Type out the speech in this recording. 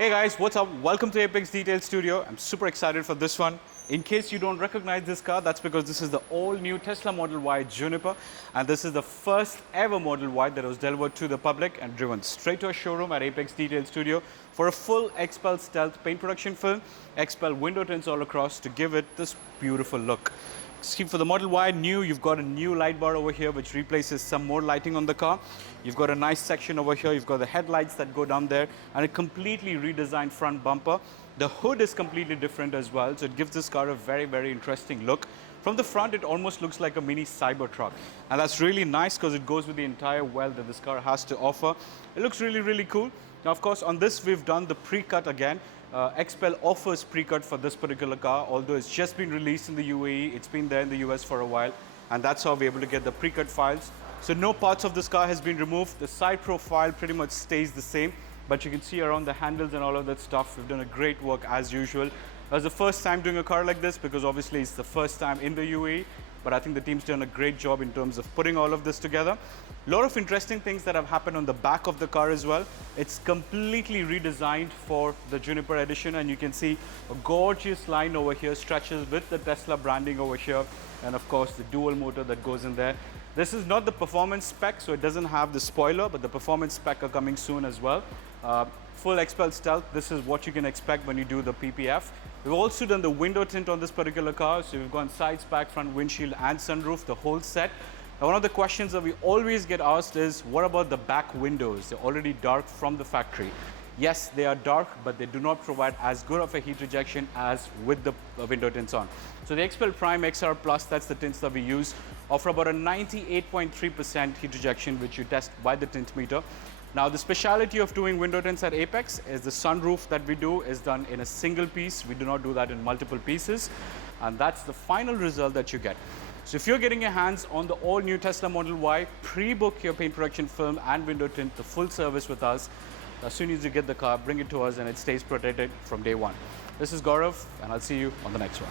Hey guys, what's up? Welcome to Apex Detail Studio. I'm super excited for this one. In case you don't recognize this car, that's because this is the all-new Tesla Model Y Juniper, and this is the first ever Model Y that was delivered to the public and driven straight to a showroom at Apex Detail Studio for a full XPEL stealth paint production film, XPEL window tints all across to give it this beautiful look. See, for the Model Y new, you've got a new light bar over here which replaces some more lighting on the car. You've got a nice section over here, you've got the headlights that go down there, and a completely redesigned front bumper. The hood is completely different as well, so it gives this car a very interesting look. From the front, it almost looks like a mini Cybertruck, and that's really nice because it goes with the entire wealth that this car has to offer. It looks really cool. Now, of course, on this we've done the pre-cut again. XPEL offers pre-cut for this particular car, although it's just been released in the UAE. It's been there in the US for a while, and that's how we're able to get the pre-cut files. So no parts of this car has been removed. The side profile pretty much stays the same, but you can see around the handles and all of that stuff, we've done a great work as usual. It was the first time doing a car like this because obviously it's the first time in the UAE, but I think the team's done a great job in terms of putting all of this together. A lot of interesting things that have happened on the back of the car as well. It's completely redesigned for the Juniper edition, and you can see a gorgeous line over here stretches with the Tesla branding over here, and of course the dual motor that goes in there. This is not the performance spec, so it doesn't have the spoiler, but the performance spec are coming soon as well. Full XPEL stealth, this is what you can expect when you do the PPF. We've also done the window tint on this particular car, so we've gone side pack, front windshield and sunroof, the whole set. Now, one of the questions that we always get asked is, what about the back windows? They're already dark from the factory. Yes, they are dark, but they do not provide as good of a heat rejection as with the window tints on. So the XPEL Prime XR Plus, that's the tints that we use, offer about a 98.3% heat rejection, which you test by the tint meter. Now, the speciality of doing window tints at Apex is the sunroof that we do is done in a single piece. We do not do that in multiple pieces, and that's the final result that you get. So if you're getting your hands on the all-new Tesla Model Y, pre-book your paint production film and window tint, the full service with us. As soon as you get the car, bring it to us and it stays protected from day one. This is Gaurav, and I'll see you on the next one.